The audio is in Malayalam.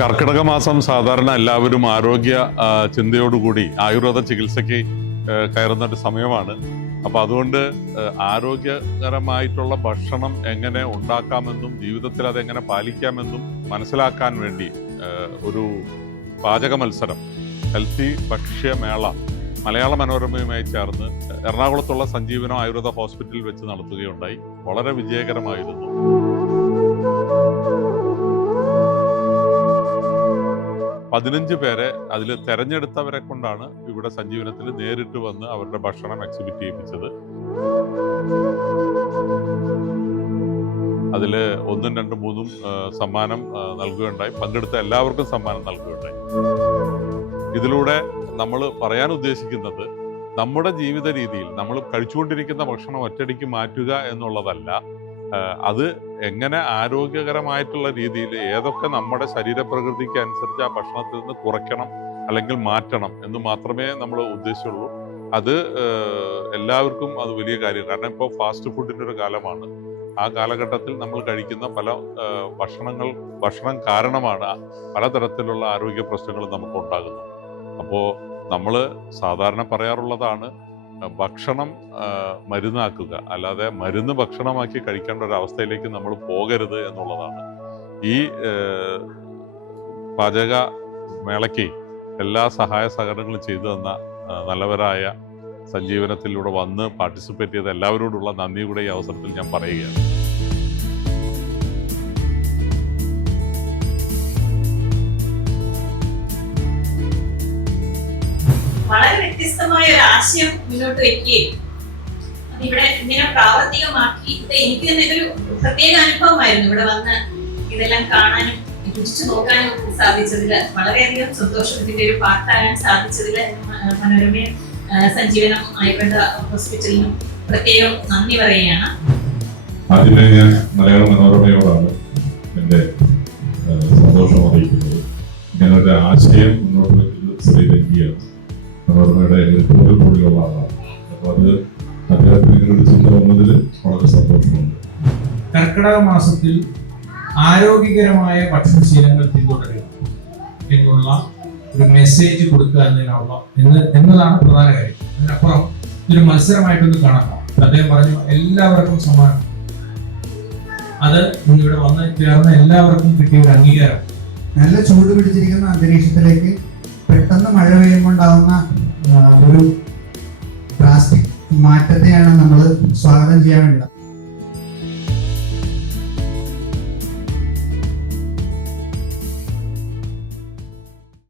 കർക്കിടക മാസം സാധാരണ എല്ലാവരും ആരോഗ്യ ചിന്തയോടുകൂടി ആയുർവേദ ചികിത്സയ്ക്ക് കയറുന്ന ഒരു സമയമാണ്. അപ്പോൾ അതുകൊണ്ട് ആരോഗ്യകരമായിട്ടുള്ള ഭക്ഷണം എങ്ങനെ ഉണ്ടാക്കാമെന്നും ജീവിതത്തിൽ അതെങ്ങനെ പാലിക്കാമെന്നും മനസ്സിലാക്കാൻ വേണ്ടി ഒരു പാചക മത്സരം ഹെൽത്തി ഭക്ഷ്യമേള മലയാള മനോരമയുമായി ചേർന്ന് എറണാകുളത്തുള്ള സഞ്ജീവനം ആയുർവേദ ഹോസ്പിറ്റലിൽ വെച്ച് നടത്തുകയുണ്ടായി. വളരെ വിജയകരമായിരുന്നു. പതിനഞ്ച് പേരെ അതിൽ തെരഞ്ഞെടുത്തവരെ കൊണ്ടാണ് ഇവിടെ സഞ്ജീവനത്തിൽ നേരിട്ട് വന്ന് അവരുടെ ഭക്ഷണം എക്സിബിറ്റ് ചെയ്യിപ്പിച്ചത്. അതിൽ 1, 2, 3 സമ്മാനം നൽകുകയുണ്ടായി. പങ്കെടുത്ത എല്ലാവർക്കും സമ്മാനം നൽകുകയുണ്ടായി. ഇതിലൂടെ നമ്മൾ പറയാൻ ഉദ്ദേശിക്കുന്നത് നമ്മുടെ ജീവിത രീതിയിൽ നമ്മൾ കഴിച്ചുകൊണ്ടിരിക്കുന്ന ഭക്ഷണം ഒറ്റയടിക്ക് മാറ്റുക എന്നുള്ളതല്ല, അത് എങ്ങനെ ആരോഗ്യകരമായിട്ടുള്ള രീതിയിൽ ഏതൊക്കെ നമ്മുടെ ശരീരപ്രകൃതിക്ക് അനുസരിച്ച് ആ ഭക്ഷണത്തിൽ നിന്ന് കുറയ്ക്കണം അല്ലെങ്കിൽ മാറ്റണം എന്ന് മാത്രമേ നമ്മൾ ഉദ്ദേശിച്ചുള്ളൂ. അത് എല്ലാവർക്കും അത് വലിയ കാര്യം. കാരണം ഇപ്പോൾ ഫാസ്റ്റ് ഫുഡിൻ്റെ ഒരു കാലമാണ്. ആ കാലഘട്ടത്തിൽ നമ്മൾ കഴിക്കുന്ന പല ഭക്ഷണം കാരണമാണ് പലതരത്തിലുള്ള ആരോഗ്യ പ്രശ്നങ്ങൾ നമുക്ക് ഉണ്ടാകുന്നത്. അപ്പോൾ നമ്മൾ സാധാരണ പറയാറുള്ളതാണ്, ഭക്ഷണം മരുന്നാക്കുക, അല്ലാതെ മരുന്ന് ഭക്ഷണമാക്കി കഴിക്കേണ്ട ഒരു അവസ്ഥയിലേക്ക് നമ്മൾ പോകരുത് എന്നുള്ളതാണ്. ഈ പാചക മേളയ്ക്ക് എല്ലാ സഹായ സഹകരണങ്ങളും ചെയ്തു തന്ന നല്ലവരായ സഞ്ജീവനത്തിലൂടെ വന്ന് പാർട്ടിസിപ്പേറ്റ് ചെയ്ത എല്ലാവരോടുള്ള നന്ദി കൂടെ ഈ അവസരത്തിൽ ഞാൻ പറയുകയാണ്. വളരെ വ്യത്യസ്തമായ ഒരു ആശയം മുന്നോട്ട് വെക്കുകയും ഇവിടെ ഇങ്ങനെ പ്രാവർത്തികമാക്കി എനിക്ക് തന്നെ ഒരു പ്രത്യേക അനുഭവമായിരുന്നു. ഇവിടെ വന്ന് ഇതെല്ലാം കാണാനും രുചിച്ചു നോക്കാനും സാധിച്ചതിൽ വളരെയധികം സന്തോഷം. ഇതിന്റെ ഒരു പാർട്ടാകാൻ സാധിച്ചതിൽ മനോരമയും സഞ്ജീവനം ആയുർവേദ ഹോസ്പിറ്റലിനും പ്രത്യേകം നന്ദി പറയുകയാണ്. ആദ്യമേ ഞാൻ മലയാള മനോരമയോടാണ് എൻ്റെ സന്തോഷം അറിയിക്കുന്നത്. ഞങ്ങളുടെ ആശയം മുന്നോട്ട് വയ്ക്കുന്നത് ശ്രീ രഞ്ജിയാണ്, മനോരമയുടെ എഡിറ്റോറിയൽ കൂടിയുള്ള ആളാണ്. അപ്പോൾ അത് അദ്ദേഹത്തിന് ഇങ്ങനൊരു ചിന്ത വന്നതിൽ വളരെ സന്തോഷമുണ്ട്. കർക്കിടക മാസത്തിൽ ആരോഗ്യകരമായ ഭക്ഷണശീലങ്ങൾ പിന്തുടരുക എന്നുള്ള ഒരു മെസ്സേജ് കൊടുക്കുക എന്നതാണ് പ്രധാന കാര്യം. അതിനപ്പുറം ഇതൊരു മത്സരമായിട്ടൊന്ന് കാണാം. അദ്ദേഹം പറഞ്ഞു എല്ലാവർക്കും സമ്മാനം. അത് ഇന്നിവിടെ വന്ന് ചേർന്ന എല്ലാവർക്കും കിട്ടിയ ഒരു അംഗീകാരം. നല്ല ചൂട് പിടിച്ചിരിക്കുന്ന അന്തരീക്ഷത്തിലേക്ക് പെട്ടെന്ന് മഴ പെയ്യുമ്പോണ്ടാവുന്ന ഒരു ഡ്രാസ്റ്റിക് മാറ്റത്തെയാണ് നമ്മൾ സ്വാഗതം ചെയ്യാൻ വേണ്ടത്.